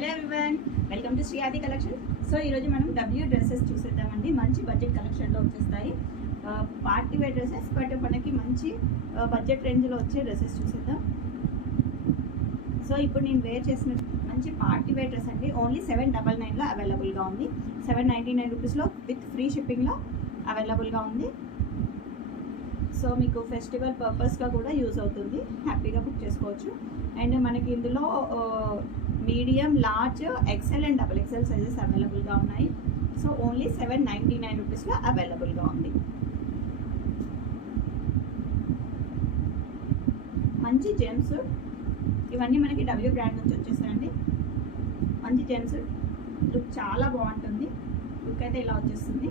Hello everyone, welcome to Shri Aadi collection. So ఈరోజు మనం W dresses చూసేద్దామండి. మంచి బడ్జెట్ కలెక్షన్లో వచ్చేస్తాయి పార్టీ వేర్ డ్రెస్సెస్. బట్ మనకి మంచి బడ్జెట్ రేంజ్లో వచ్చే డ్రెస్సెస్ చూసేద్దాం. సో ఇప్పుడు నేను వేర్ చేసిన మంచి పార్టీ వేర్ డ్రెస్ అండి. ఓన్లీ 799లో అవైలబుల్గా ఉంది. 799 రూపీస్లో విత్ ఫ్రీ షిప్పింగ్లో అవైలబుల్గా ఉంది. సో మీకు ఫెస్టివల్ పర్పస్గా కూడా యూజ్ అవుతుంది, హ్యాపీగా బుక్ చేసుకోవచ్చు. అండ్ మనకి ఇందులో medium, large, XL and double XL sizes అవైలబుల్గా ఉన్నాయి. సో ఓన్లీ 799 రూపీస్లో అవైలబుల్గా ఉంది. మంచి జెమ్స్, ఇవన్నీ మనకి డబ్ల్యూ బ్రాండ్ నుంచి వచ్చేసాయండి. మంచి జెమ్స్, లుక్ చాలా బాగుంటుంది. లుక్ అయితే ఇలా వచ్చేస్తుంది.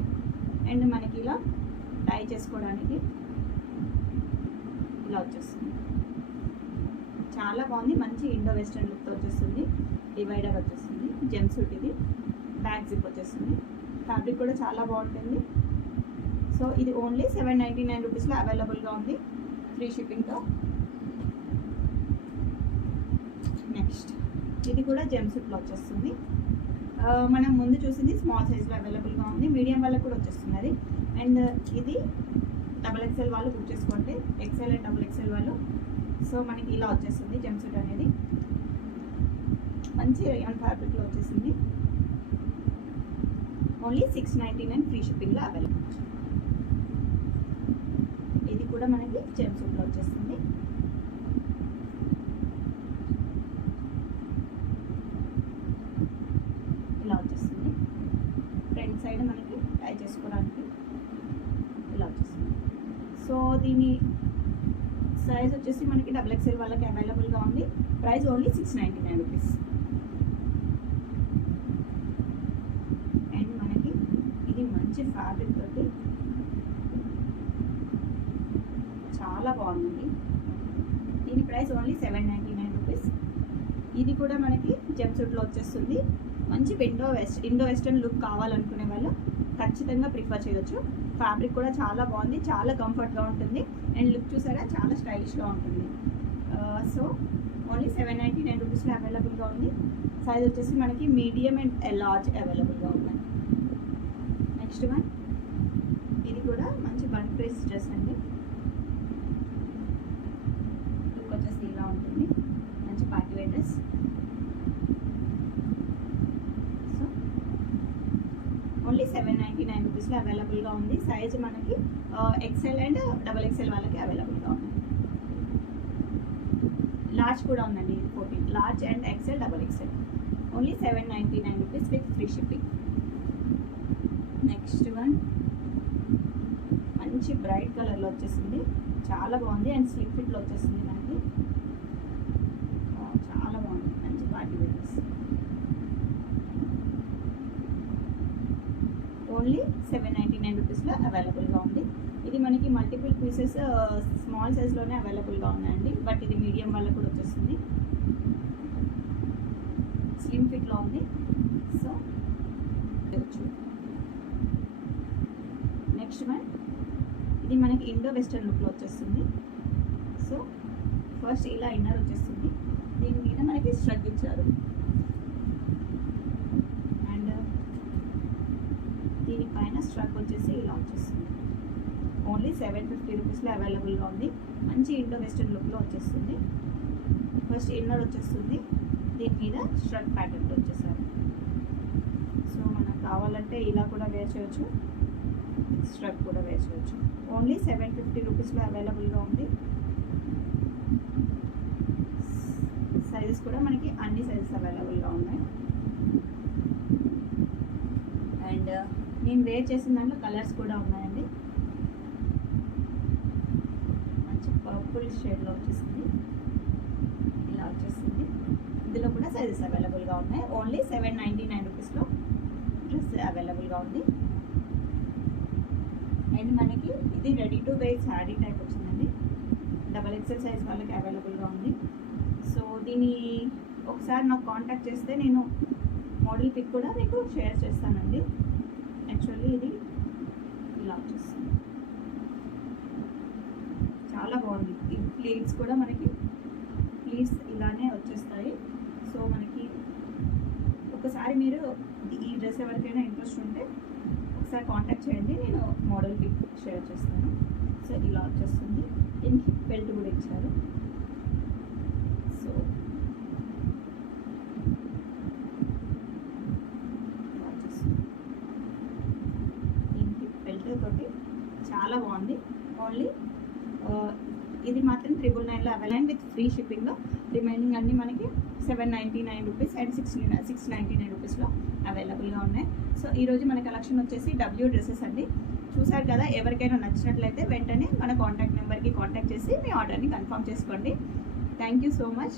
అండ్ మనకి ఇలా టై చేసుకోవడానికి ఇలా వచ్చేస్తుంది. చాలా బాగుంది. మంచి ఇండో వెస్ట్రన్ లుక్తో వచ్చేస్తుంది. డివైడర్ వచ్చేస్తుంది. జెమ్ సూట్, ఇది బ్యాక్ జిప్ వచ్చేస్తుంది. ఫ్యాబ్రిక్ కూడా చాలా బాగుంటుంది. సో ఇది ఓన్లీ 799 రూపీస్లో అవైలబుల్గా ఉంది, ఫ్రీ షిప్పింగ్తో. నెక్స్ట్ ఇది కూడా జెమ్ సూట్లో వచ్చేస్తుంది. మనం ముందు చూసింది స్మాల్ సైజ్లో అవైలబుల్గా ఉంది. మీడియం వాళ్ళకి కూడా వచ్చేస్తుంది అది. అండ్ ఇది డబల్ ఎక్సెల్ వాళ్ళు బుక్ చేసుకోండి, ఎక్సెల్ అండ్ డబుల్ ఎక్సెల్ వాళ్ళు. సో మనకి ఇలా వచ్చేస్తుంది జెమ్ సూట్ అనేది. మంచి రేయాన్ ఫ్యాబ్రిక్లో వచ్చేసింది. ఓన్లీ 699 ఫ్రీ షిప్పింగ్లో అవైలబుల్. ఇది కూడా మనకి జెమ్ సూట్లో వచ్చేస్తుంది. ఇలా వచ్చేస్తుంది. ఫ్రంట్ సైడ్ మనకి టై చేసుకోవడానికి ఇలా వచ్చేస్తుంది. సో దీని సైజ్ వచ్చేసి మనకి డబుల్ ఎక్సెల్ వాళ్ళకి అవైలబుల్గా ఉంది. Price only 699 rupees. అండ్ మనకి ఇది మంచి ఫ్యాబ్రిక్ తోటి చాలా బాగుంది. దీని ప్రైస్ ఓన్లీ 799 రూపీస్. ఇది కూడా మనకి జెమ్ సూట్లో వచ్చేస్తుంది. మంచి ఇండో వెస్టర్న్ లుక్ కావాలనుకునే వాళ్ళు ఖచ్చితంగా ప్రిఫర్ చేయొచ్చు. ఫ్యాబ్రిక్ కూడా చాలా బాగుంది, చాలా కంఫర్ట్గా ఉంటుంది. అండ్ లుక్ చూసారా, చాలా స్టైలిష్గా ఉంటుంది. సో ఓన్లీ 799 రూపీస్లో అవైలబుల్గా ఉంది. సైజ్ వచ్చేసి మనకి మీడియం అండ్ లార్జ్ అవైలబుల్గా ఉన్నాయి. నెక్స్ట్ వన్, ఇది కూడా మంచి బన్ ప్రైస్ డ్రెస్ అండి. లుక్ వచ్చేసి ఇలా ఉంటుంది. మంచి party wear dress. So only 799 రూపీస్లో అవైలబుల్గా ఉంది. సైజ్ మనకి ఎక్సెల్ అండ్ డబల్ ఎక్సెల్ వాళ్ళకి అవైలబుల్గా ఉంది. లార్జ్ కూడా ఉందండి, ఇది 14. Large and XL, double XL. Only 799 rupees with free shipping. Next one, మంచి బ్రైట్ కలర్లో వచ్చేసింది. చాలా బాగుంది. అండ్ స్లిప్ ఫిట్లో వచ్చేసింది మనకి. చాలా బాగుంది. మంచి పార్టీ వేర్ డ్రెస్. ఓన్లీ 799 రూపీస్లో అవైలబుల్గా ఉంది. ఇది మనకి మల్టిపుల్ పీసెస్ స్మాల్ సైజ్లోనే అవైలబుల్గా ఉన్నాయండి. బట్ ఇది మీడియం వాళ్ళకు కూడా వచ్చేస్తుంది. స్లిమ్ ఫిట్లో ఉంది. సో నెక్స్ట్ వన్, ఇది మనకి ఇండో వెస్టర్న్ లుక్లో వచ్చేస్తుంది. సో ఫస్ట్ ఇలా ఇన్నర్ వచ్చేస్తుంది. దీని మీద మనకి స్ట్రగ్ ఇచ్చారు. అండ్ దీనిపైన స్ట్రగ్ వచ్చేసి ఇలా వచ్చేస్తుంది. ఓన్లీ 750 రూపీస్లో అవైలబుల్గా ఉంది. మంచి ఇండో వెస్టర్న్ లుక్లో వచ్చేస్తుంది. ఫస్ట్ ఇన్నర్ వచ్చేస్తుంది. దీని మీద స్ట్రగ్ ప్యాటర్న్తో వచ్చేసారు. సో మనకు కావాలంటే ఇలా కూడా వేర్ చేయొచ్చు, స్ట్రగ్ కూడా వేర్ చేయొచ్చు. ఓన్లీ 750 రూపీస్లో అవైలబుల్గా ఉంది. సైజెస్ కూడా మనకి అన్ని సైజెస్ అవైలబుల్గా ఉన్నాయి. అండ్ నేను వేర్ చేసిన దాంట్లో కలర్స్ కూడా ఉన్నాయండి. మంచి పర్పుల్ షేడ్లో వచ్చేసింది. ఇలా వచ్చేసింది. ఇందులో కూడా సైజెస్ అవైలబుల్గా ఉన్నాయి. ఓన్లీ 799 రూపీస్లో డ్రెస్ అవైలబుల్గా ఉంది. అండ్ మనకి ఇది ready to wear sari type వచ్చిందండి. డబల్ ఎక్సెల్ సైజ్ వాళ్ళకి అవైలబుల్గా ఉంది. సో దీన్ని ఒకసారి నాకు కాంటాక్ట్ చేస్తే నేను మోడల్ పిక్ కూడా మీకు షేర్ చేస్తానండి. యాక్చువల్లీ ఇది ఇలా వచ్చేస్తుంది. చాలా బాగుంది. ఈ ప్లేట్స్ కూడా మనకి ప్లీట్స్ ఇలానే వచ్చేస్తాయి. సో మనకి ఒకసారి మీరు ఈ డ్రెస్ ఎవరికైనా ఇంట్రెస్ట్ ఉంటే ఒకసారి కాంటాక్ట్ చేయండి, నేను మోడల్ పిక్ షేర్ చేస్తాను. సో ఇలా వచ్చేస్తుంది. దీనికి హిప్ బెల్ట్ కూడా ఇచ్చారు. సో ఇలా వచ్చేస్తుంది. దీనికి హిప్ బెల్ట్ తోటి చాలా బాగుంది. ఓన్లీ ఇది మాత్రం 999లో అవైలబుల్ విత్ ఫ్రీ షిప్పింగ్లో. రిమైనింగ్ అన్నీ మనకి 799 రూపీస్ అండ్ 699 రూపీస్లో అవైలబుల్గా ఉన్నాయి. సో ఈరోజు మన కలెక్షన్ వచ్చేసి డబ్ల్యూ డ్రెస్సెస్ అండి. చూసారు కదా, ఎవరికైనా నచ్చినట్లయితే వెంటనే మన కాంటాక్ట్ నెంబర్కి కాంటాక్ట్ చేసి మీ ఆర్డర్ని కన్ఫర్మ్ చేసుకోండి. Thank you so much.